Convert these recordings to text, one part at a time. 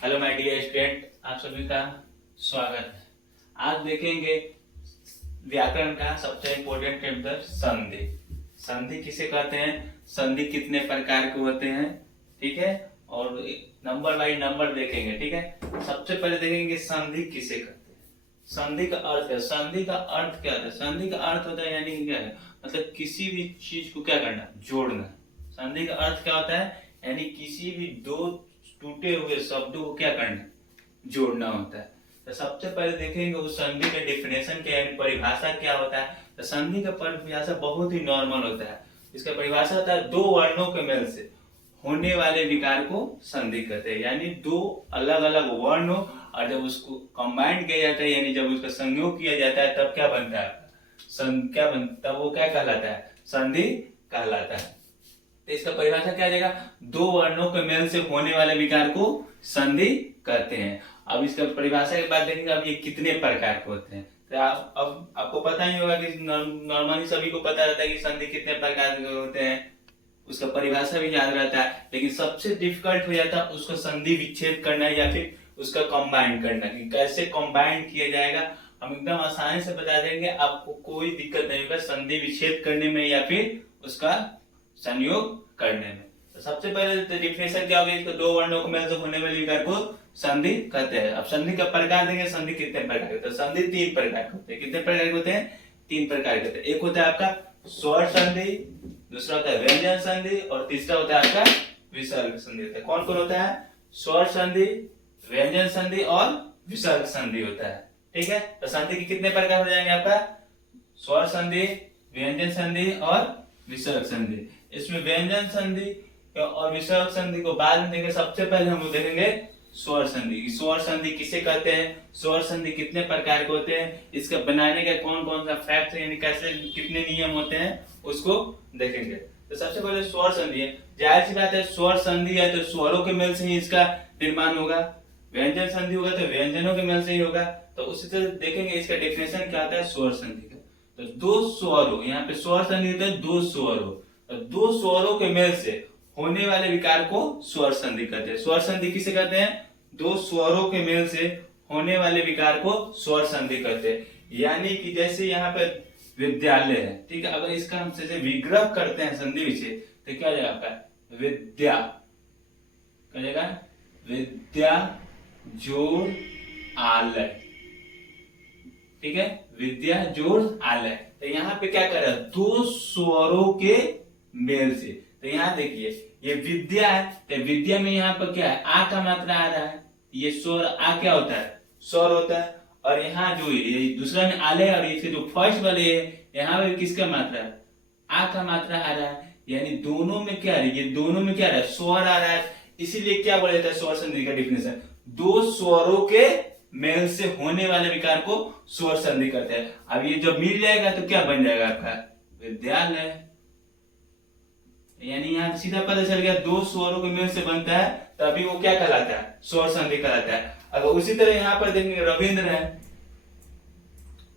Hello my dear student, आप सभी का स्वागत है। आज देखेंगे व्याकरण का सबसे इम्पोर्टेंट चैप्टर संधि। संधि किसे कहते हैं, संधि कितने प्रकार के होते हैं, ठीक है। और नंबर बाई नंबर देखेंगे, ठीक है। सबसे पहले देखेंगे संधि किसे कहते हैं। संधि का अर्थ है, संधि का अर्थ क्या होता है। संधि का अर्थ होता है यानी क्या है, मतलब किसी भी चीज को क्या करना, जोड़ना। संधि का अर्थ क्या होता है, यानी किसी भी दो टूटे हुए शब्दों को क्या करना, जोड़ना होता है। तो सबसे पहले देखेंगे उस संधि के डिफिनेशन के यानी परिभाषा क्या होता है। तो संधि का परिभाषा बहुत ही नॉर्मल होता है। इसका परिभाषा होता है दो वर्णों के मेल से होने वाले विकार को संधि कहते हैं। यानी दो अलग अलग वर्ण हो और जब उसको कंबाइंड किया जाता है, यानी जब उसका संयोग किया जाता है तब क्या बनता है, क्या बनता, तब वो क्या कहलाता है, संधि कहलाता है। तो इसका परिभाषा क्या आ जाएगा, दो वर्णों के मेल से होने वाले विकार को संधि कहते हैं। अब इसका परिभाषा के बाद देखेंगे अब ये कितने प्रकार के होते हैं। तो अब आपको पता ही होगा कि नॉर्मली सभी को पता रहता है कि संधि कितने प्रकार के होते हैं, उसका परिभाषा भी याद रहता है। लेकिन सबसे डिफिकल्ट हो जाता है उसको संधि विच्छेद करना या फिर उसका कंबाइन करना, कि कैसे कंबाइन किया जाएगा। हम एकदम आसानी से बता देंगे, आपको कोई दिक्कत नहीं होगा संधि विच्छेद करने में या फिर उसका संयोग करने में। तो सबसे पहले तो डिफिनेशन क्या होगी, इसको दो वर्णों के मेल से होने वाले विकार को संधि कहते हैं। अब संधि का प्रकार देंगे, संधि कितने प्रकार के होते हैं। संधि तीन प्रकार के होते हैं। कितने प्रकार के होते हैं, तीन प्रकार के होते हैं। एक होता है आपका स्वर संधि, दूसरा होता है व्यंजन संधि और तीसरा होता है आपका विसर्ग संधि होता है। कौन कौन होता है, स्वर संधि, व्यंजन संधि और विसर्ग संधि होता है, ठीक है। तो संधि के कितने प्रकार हो जाएंगे, आपका स्वर संधि, व्यंजन संधि और विसर्ग संधि। इसमें व्यंजन संधि और विसर्ग संधि को बाद में देखेंगे। सबसे पहले हम लोग देखेंगे स्वर संधि। स्वर संधि किसे कहते हैं, स्वर संधि कितने प्रकार के होते हैं, इसका बनाने का कौन कौन सा फैक्ट है, यानी कैसे कितने नियम होते हैं, उसको देखेंगे। तो सबसे पहले स्वर संधि है। जाहिर सी बात है, स्वर संधि है तो स्वरों के मेल से ही इसका निर्माण होगा। व्यंजन संधि होगा तो व्यंजनों के मेल से ही होगा। तो उसी तरह देखेंगे इसका डेफिनेशन क्या आता है स्वर संधि का। तो दो स्वर हो, यहाँ पे स्वर संधि होता है दो स्वर हो, तो दो स्वरों के मेल से होने वाले विकार को स्वर संधि कहते हैं। स्वर संधि किसे कहते हैं, दो स्वरों के मेल से होने वाले विकार को स्वर संधि कहते हैं। यानी कि जैसे यहाँ पे विद्यालय है, ठीक है, अगर इसका हम जैसे विग्रह करते हैं संधि विच्छेद तो क्या हो जाएगा आपका विद्या, क्या जाएगा विद्या जोड़ आलय, ठीक है, विद्या जोड़ आलय। तो यहाँ पे क्या कर रहा है, दो स्वरों के मेल से। तो यहाँ देखिए ये विद्या है, तो विद्या में यहाँ पर क्या है, आ का मात्रा आ रहा है, ये स्वर आ क्या होता है, स्वर होता है। और यहाँ जो ये दूसरा में आलय और इसके जो फर्स्ट वाले है यहाँ पे किसका मात्रा है, आ का मात्रा आ रहा है। यानी दोनों में क्या है, ये दोनों में क्या आ रहा है, स्वर आ रहा है। इसीलिए क्या बोला जाता है स्वर संधि का डिफिनेशन, दो स्वरों के मेल से होने वाले विकार को स्वर संधि कहते हैं। अब ये जब मिल जाएगा तो क्या बन जाएगा आपका विद्यालय। यानी यहाँ सीधा पता चल गया दो स्वरों के मेल से बनता है तभी वो क्या कहलाता है, स्वर संधि कहलाता है। अगर उसी तरह यहाँ पर देखेंगे रविंद्र है,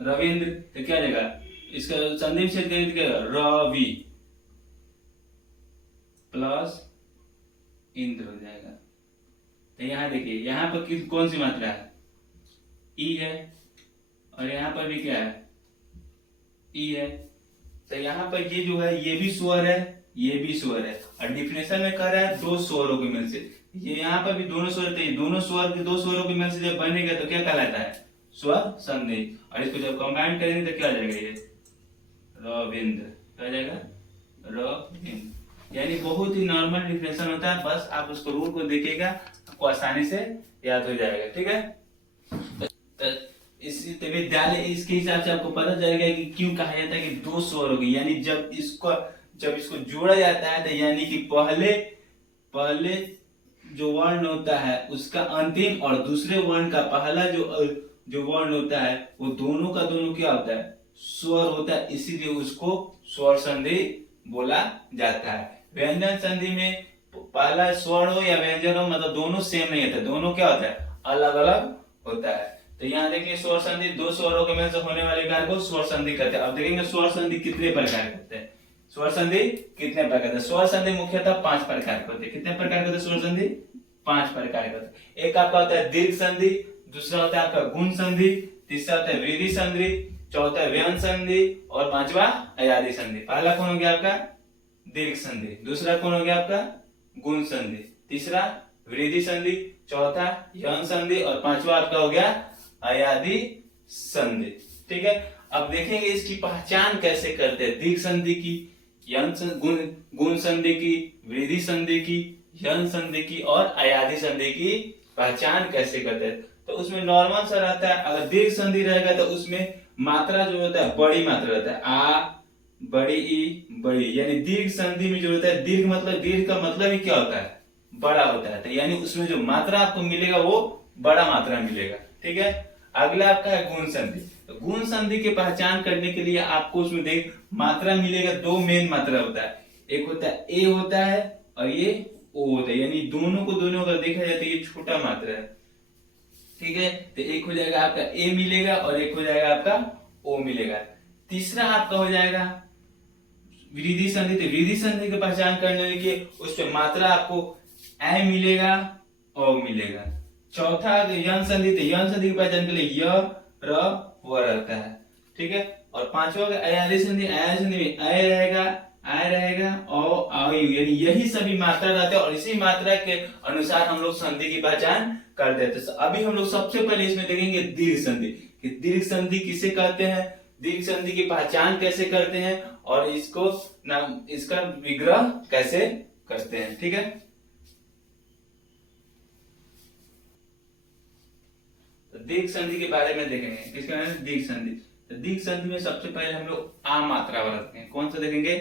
रविंद्र तो क्या रहेगा, इसका संधि विच्छेद करेंगे रवि प्लस इंद्र हो जाएगा। तो यहाँ देखिए यहाँ पर कौन सी मात्रा है, ई है, और यहाँ पर भी क्या है, ई है। तो यहाँ पर ये जो है ये भी स्वर है, ये भी स्वर है, और डिफिनेशन में कह रहा है दो स्वरों के मेल से। ये यहाँ पर भी दोनों स्वर थे, दोनों स्वर के दो स्वरों के मेल से जब बनेगा तो क्या कहलाता है, स्वर संधि। और इसको जब कंबाइन करेंगे तो क्या हो जाएगा, ये रविंद्र, क्या हो जाएगा रविंद्र। यानी बहुत ही नॉर्मल डिफिनेशन होता है, बस आप उसको रूल को देखिएगा आपको आसानी से याद हो जाएगा, ठीक है। तो इसी विद्यालय इसके हिसाब से आपको पता चलेगा कि क्यों कहा जाता है कि दो स्वर हो गए। यानी जब इसको जोड़ा जाता है तो यानी कि पहले जो वर्ण होता है उसका अंतिम और दूसरे वर्ण का पहला जो वर्ण होता है वो दोनों का दोनों क्या होता है, स्वर होता है। इसीलिए उसको स्वर संधि बोला जाता है। व्यंजन संधि में पहला स्वर हो या व्यंजन हो, मतलब दोनों सेम नहीं होता, दोनों क्या होता है, अलग अलग होता है। तो यहाँ देखिए स्वर संधि दो स्वरों के मेल से होने वाले विकार को स्वर संधि कहते हैं। अब देखेंगे स्वर संधि कितने प्रकार के होते हैं। स्वर संधि कितने प्रकार के, स्वर संधि मुख्यतः 5 प्रकार के होते हैं। कितने प्रकार के होते हैं स्वर संधि, 5 प्रकार के होते हैं। एक आपका होता है दीर्घ संधि, दूसरा होता है आपका गुण संधि, तीसरा होता है वृद्धि संधि, चौथा है व्यंज संधि और पांचवा अयादी संधि। पहला कौन हो गया आपका दीर्घ संधि, दूसरा कौन हो गया आपका गुण संधि, तीसरा वृद्धि संधि, चौथा यौन संधि और पांचवा आपका हो गया अयादी संधि। ठीक है, अब देखेंगे इसकी पहचान कैसे करते हैं, दीर्घ संधि की, गुण संधि की, वृद्धि संधि की, यौन संधि की और अयादी संधि की पहचान कैसे करते हैं। तो उसमें नॉर्मल सा रहता है, अगर दीर्घ संधि रहेगा तो उसमें मात्रा जो होता है बड़ी मात्रा रहता है, आ बड़ी ई बड़ी, यानी दीर्घ संधि में जो होता है, दीर्घ मतलब, दीर्घ का मतलब ही क्या होता है बड़ा होता है, तो यानी उसमें जो मात्रा आपको मिलेगा वो बड़ा मात्रा मिलेगा। ठीक है, अगला आपका है गुण संधि। तो गुण संधि की पहचान करने के लिए आपको उसमें देख मात्रा मिलेगा, दो मेन मात्रा होता है, एक होता है ए होता है और ये ओ होता है, यानी दोनों को दोनों अगर देखा जाए तो ये छोटा मात्रा है। ठीक है, तो एक हो जाएगा आपका ए मिलेगा और एक हो जाएगा आपका ओ मिलेगा। तीसरा आपका हो जाएगा वृद्धि संधि। तो वृद्धि संधि की पहचान करने के उस पे मात्रा आपको ए मिलेगा और मिलेगा। चौथा यौन संधि, तो यौन संधि की पहचान के लिए य र व रहता है। ठीक है, और पांचवा अयादी संधि, अयादी संधि में अय रहेगा, आय रहेगा और आयु, यानी यही सभी मात्रा रहते हैं और इसी मात्रा के अनुसार हम लोग संधि की पहचान करते हैं। तो अभी हम लोग सबसे पहले इसमें देखेंगे दीर्घ संधि, कि दीर्घ संधि किसे कहते हैं, दीर्घ संधि की पहचान कैसे करते हैं और इसको नाम, इसका विग्रह कैसे करते हैं। ठीक है, तो दीर्घ संधि के बारे में देखेंगे, किसके बारे में, दीर्घ संधि। तो दीर्घ संधि में सबसे पहले हम लोग आ मात्रा वाला देखेंगे। कौन सा देखेंगे,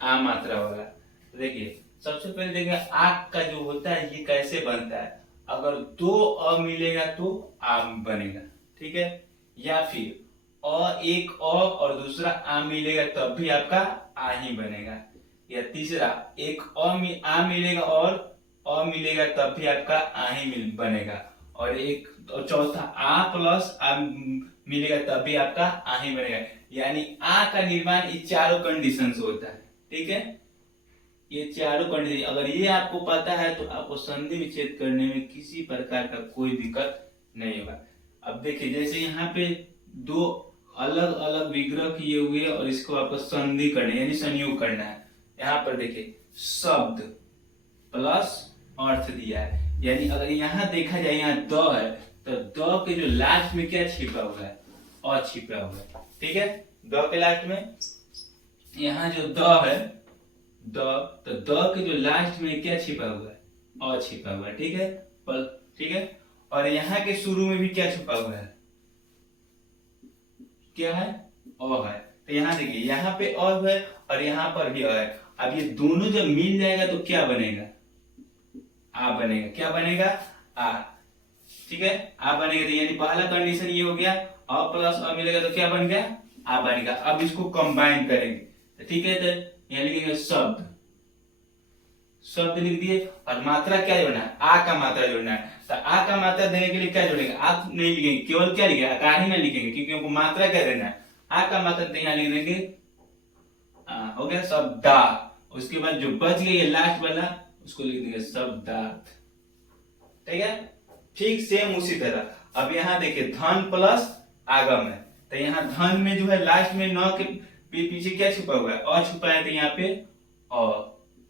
आ मात्रा वाला। तो देखिए सबसे पहले देखेंगे आ का जो होता है ये कैसे बनता है, अगर दो अ मिलेगा तो आ बनेगा। ठीक है, या फिर एक अ और दूसरा आ मिलेगा तब भी आपका आ ही बनेगा, या तीसरा एक आ मिलेगा और अ मिलेगा तब भी आपका आ ही बनेगा, और एक और चौथा आ प्लस आ मिलेगा तब भी आपका आ ही बनेगा। यानी आ का निर्माण ये चारों कंडीशन से होता है। ठीक है, ये चारों कंडीशन अगर ये आपको पता है तो आपको संधि विच्छेद करने में किसी प्रकार का कोई दिक्कत नहीं होगा। अब देखिए जैसे यहाँ पे दो अलग अलग विग्रह किए हुए और इसको आपको संधि करना है, यानी संयोग करना है। यहाँ पर देखिए शब्द प्लस अर्थ दिया है, यानी अगर यहाँ देखा जाए यहाँ द है तो द के जो लास्ट में क्या छिपा हुआ है, अ छिपा हुआ है। ठीक है, द के लास्ट में यहाँ जो द है द, तो द के जो लास्ट में क्या छिपा हुआ है, अ छिपा हुआ है। ठीक है, ठीक है, और यहाँ के शुरू में भी क्या छिपा हुआ है, क्या है, अ है। तो यहाँ देखिए यहाँ पे अ है और यहाँ पर भी अ है। अब ये दोनों जब मिल जाएगा तो क्या बनेगा, आ बनेगा। क्या बनेगा, आ। ठीक है, आ बनेगा। तो यानी पहला कंडीशन ये हो गया, अ प्लस अ मिलेगा तो क्या बन गया, आ बनेगा। अब इसको कंबाइन करेंगे। ठीक है, तो यहाँ लिखेंगे शब्द, शब्द लिख दिए और मात्रा क्या जोड़ना है, आ का मात्रा जोड़ना है। तो आ का मात्रा देने के लिए क्या जोड़ेंगे, आ नहीं लिखेंगे, केवल क्या लिखेंगे, आकार ही ना लिखेंगे क्योंकि हमको मात्रा क्या देना है, आ का मात्रा। तो यहाँ लिख देंगे हो गया शब्दा। उसके बाद जो बच गया ये लास्ट वाला उसको लिख देंगे शब्दार्थ। ठीक है, ठीक सेम उसी तरह। अब यहाँ देखिए धन प्लस आगम है, तो यहाँ धन में जो है लास्ट में न के पीछे क्या छुपा हुआ है, अ छुपा है, तो यहाँ पे अ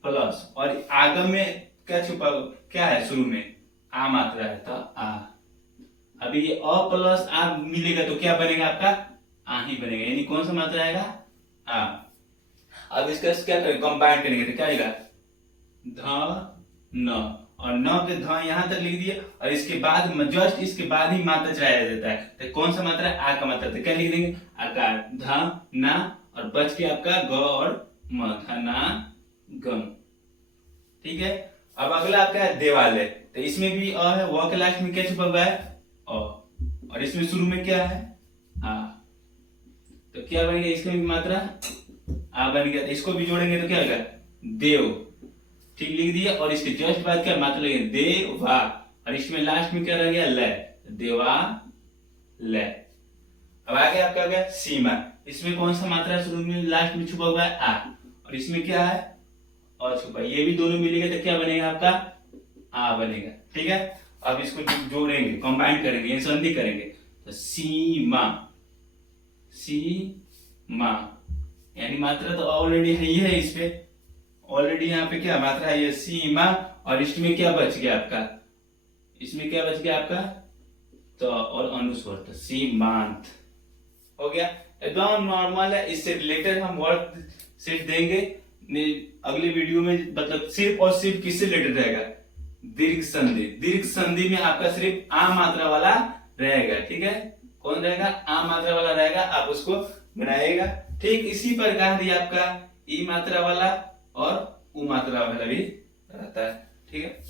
प्लस, और आगम में क्या छुपा, क्या है शुरू में, आ मात्रा है तो आ। अभी ये अ प्लस आ मिलेगा तो क्या बनेगा आपका, आ ही बनेगा, यानी कौन सा मात्रा आएगा, आ। अब इसका क्या करेंगे, कंबाइन करेंगे तो क्या आएगा, ध न, और न के ध यहां तक लिख दिया और इसके बाद जस्ट इसके बाद ही मात्रा चलाया जाता है। तो कौन सा मात्रा, आ का मात्रा। तो क्या लिख देंगे, आकार, ध ना और बच के आपका ग और म, धना गम। ठीक है, अब अगला आपका है देवालय। तो इसमें भी अ है, व के लास्ट में क्या छुपा हुआ है, अ, और इसमें शुरू में क्या है, आ। तो क्या बनेगा, इसका भी मात्रा आ बन गया। इसको भी जोड़ेंगे तो क्या होगा, देव। ठीक लिख दिया, और इसके जस्ट बाद क्या मात्रा लगेगी, देवा, और इसमें लास्ट में क्या रह गया, ल, देवा ल। अब आगे आपका हो गया सीमा। इसमें कौन सा मात्रा शुरू में लास्ट में छुपा हुआ है, आ, और इसमें क्या है, अ छुपा। ये भी दोनों मिलेगा तो क्या बनेगा आपका आ बनेगा। ठीक है, अब इसको जोड़ेंगे, कंबाइन करेंगे, ये संधि करेंगे तो सीमा, सीमा यानी मात्रा तो ऑलरेडी है ही है, इस पे ऑलरेडी यहाँ पे क्या मात्रा है, ये सीमा, और इसमें क्या बच गया आपका, इसमें क्या बच गया आपका तो और अनुस्वर तो सीमांत हो गया। एकदम नॉर्मल है, इससे रिलेटेड हम वर्ड सिर्फ देंगे अगली वीडियो में, मतलब सिर्फ और सिर्फ किससे रिलेटेड रहेगा, दीर्घ संधि। दीर्घ संधि में आपका सिर्फ आ मात्रा वाला रहेगा। ठीक है, कौन रहेगा, आ मात्रा वाला रहेगा, आप उसको बनाइएगा। ठीक इसी प्रकार ही आपका ई मात्रा वाला और उ मात्रा वाला भी रहता है। ठीक है।